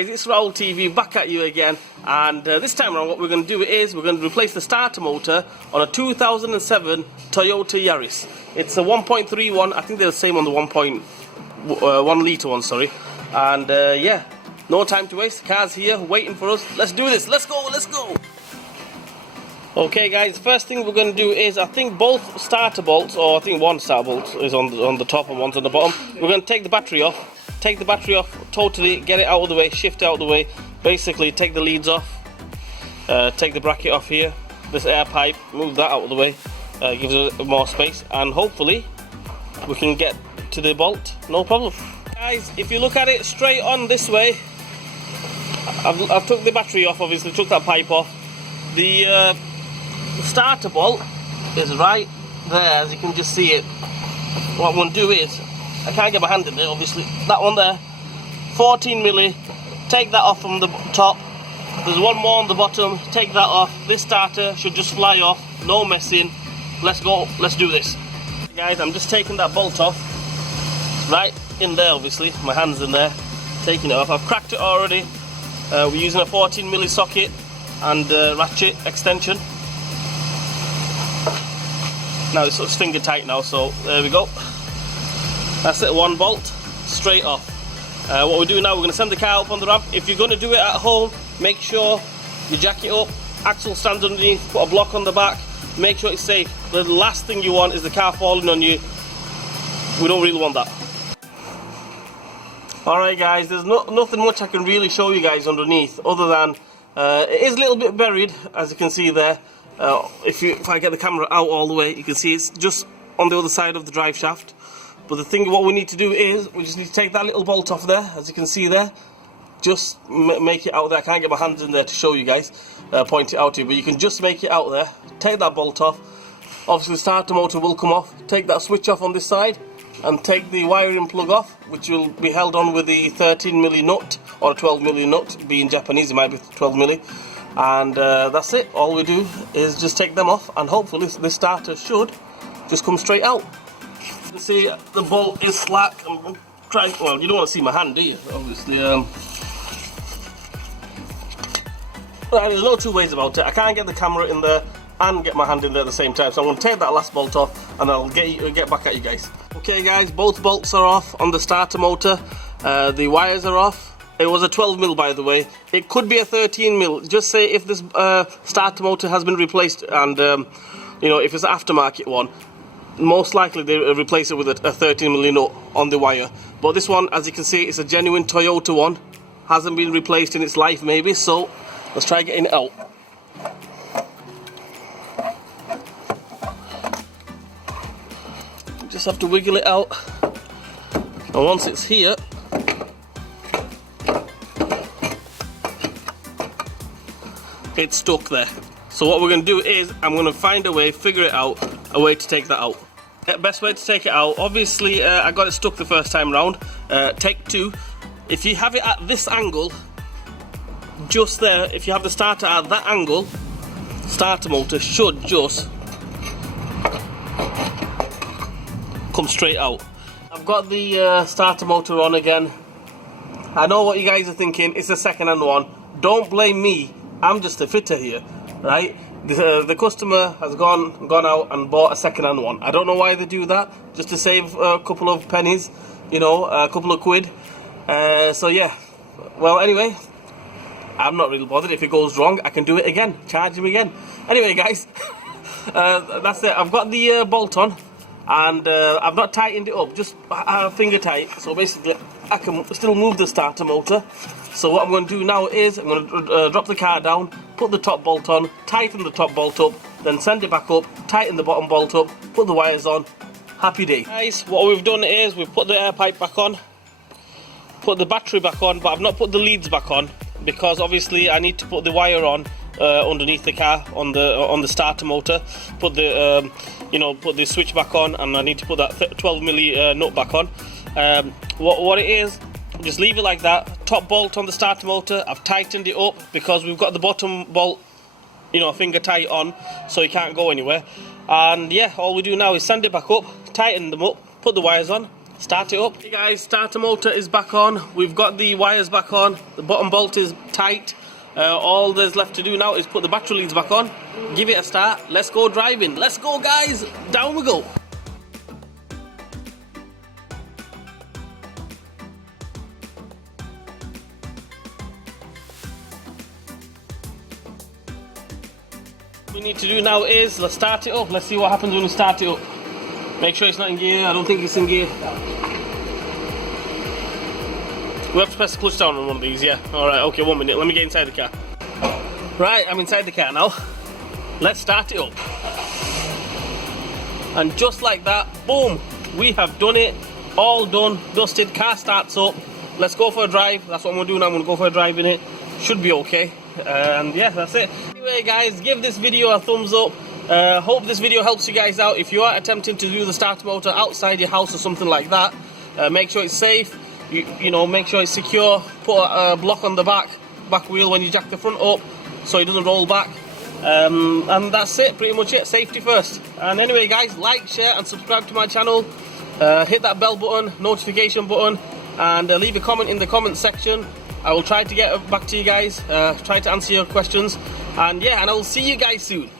guys, it's Raul TV back at you again, and this time around what we're going to do is we're going to replace the starter motor on a 2007 Toyota Yaris. It's a 1.3 one, I think they're the same on the 1 litre one, sorry. And yeah, no time to waste, the car's here waiting for us. Let's do this, let's go, let's go! Okay guys, the first thing we're going to do is, I think both starter bolts, or I think one starter bolt is on the top and one's on the bottom. We're going to take the battery off. Take the battery off totally, get it out of the way, shift it out of the way. Basically take the leads off, take the bracket off here, this air pipe, move that out of the way, gives us more space, and hopefully we can get to the bolt, no problem. Guys, if you look at it straight on this way, I've took the battery off, obviously, took that pipe off. The starter bolt is right there, as you can just see it. What I'm going to do is, I can't get my hand in there, obviously. That one there, 14mm. Take that off from the top. There's one more on the bottom. Take that off. This starter should just fly off. No messing. Let's go. Let's do this. Guys, I'm just taking that bolt off. Right in there, obviously. My hand's in there. Taking it off. I've cracked it already. We're using a 14mm socket and ratchet extension. Now it's finger tight now, so there we go. That's it, one bolt, straight off. What we do now, we're going to send the car up on the ramp. If you're going to do it at home, make sure you jack it up, axle stands underneath, put a block on the back, make sure it's safe. The last thing you want is the car falling on you. We don't really want that. Alright guys, there's nothing much I can really show you guys underneath, other than it is a little bit buried, as you can see there. If I get the camera out all the way, you can see it's just on the other side of the drive shaft. But the thing, what we need to do is, we just need to take that little bolt off there, as you can see there. Just make it out there. I can't get my hands in there to show you guys, point it out to you, but you can just make it out there. Take that bolt off. Obviously the starter motor will come off. Take that switch off on this side, and take the wiring plug off, which will be held on with the 13mm nut, or a 12mm nut. Being Japanese, it might be 12mm. And that's it. All we do is just take them off, and hopefully this starter should just come straight out. You see the bolt is slack. I'm trying, well, you don't want to see my hand, do you? Obviously, well, there's no two ways about it. I can't get the camera in there and get my hand in there at the same time, so I'm going to take that last bolt off and I'll get back at you guys. Okay guys, both bolts are off on the starter motor. The wires are off. It was a 12mm, by the way. It could be a 13mm. Just say if this starter motor has been replaced, and you know, if it's an aftermarket one, most likely they replace it with a 13mm nut on the wire. But this one, as you can see, it's a genuine Toyota one. Hasn't been replaced in its life maybe, so let's try getting it out. Just have to wiggle it out. And once it's here, it's stuck there. So what we're going to do is, I'm going to find a way, figure it out, a way to take that out. Best way to take it out, obviously I got it stuck the first time round. Take two. If you have it at this angle, just there, if you have the starter at that angle, starter motor should just come straight out. I've got the starter motor on again. I know what you guys are thinking, it's a second-hand one. Don't blame me, I'm just a fitter here, right? The customer has gone out and bought a second-hand one. I don't know why they do that, just to save a couple of pennies, you know, a couple of quid. So yeah, well anyway, I'm not really bothered. If it goes wrong, I can do it again, charge him again. Anyway guys, that's it. I've got the bolt on, and I've not tightened it up, just finger tight. So basically I can still move the starter motor. So what I'm going to do now is, I'm going to drop the car down, put the top bolt on, tighten the top bolt up, then send it back up, tighten the bottom bolt up, put the wires on. Happy day. Guys, what we've done is we've put the air pipe back on, put the battery back on, but I've not put the leads back on, because obviously I need to put the wire on underneath the car on the starter motor. Put the you know, put the switch back on, and I need to put that 12mm nut back on. What it is, just leave it like that. Top bolt on the starter motor, I've tightened it up because we've got the bottom bolt, you know, finger tight on, so you can't go anywhere. And yeah, all we do now is sand it back up, tighten them up, put the wires on, start it up. Hey guys, starter motor is back on. We've got the wires back on. The bottom bolt is tight. All there's left to do now is put the battery leads back on. Give it a start. Let's go driving. Let's go, guys. Down we go. What we need to do now is let's start it up. Let's see what happens when we start it up. Make sure it's not in gear. I don't think it's in gear. We have to press the clutch down on one of these, yeah. Alright, okay, 1 minute. Let me get inside the car. Right, I'm inside the car now. Let's start it up. And just like that, boom, we have done it. All done, dusted, car starts up. Let's go for a drive. That's what I'm going to do now. I'm going to go for a drive in it. Should be okay. And yeah, that's it. Anyway, guys, give this video a thumbs up. Hope this video helps you guys out. If you are attempting to do the starter motor outside your house or something like that, make sure it's safe. You know, make sure it's secure. Put a block on the back wheel when you jack the front up so it doesn't roll back. And that's it, pretty much it. Safety first. And anyway, guys, like, share and subscribe to my channel. Hit that bell button, notification button, and leave a comment in the comment section. I will try to get back to you guys, try to answer your questions, and yeah, and I will see you guys soon.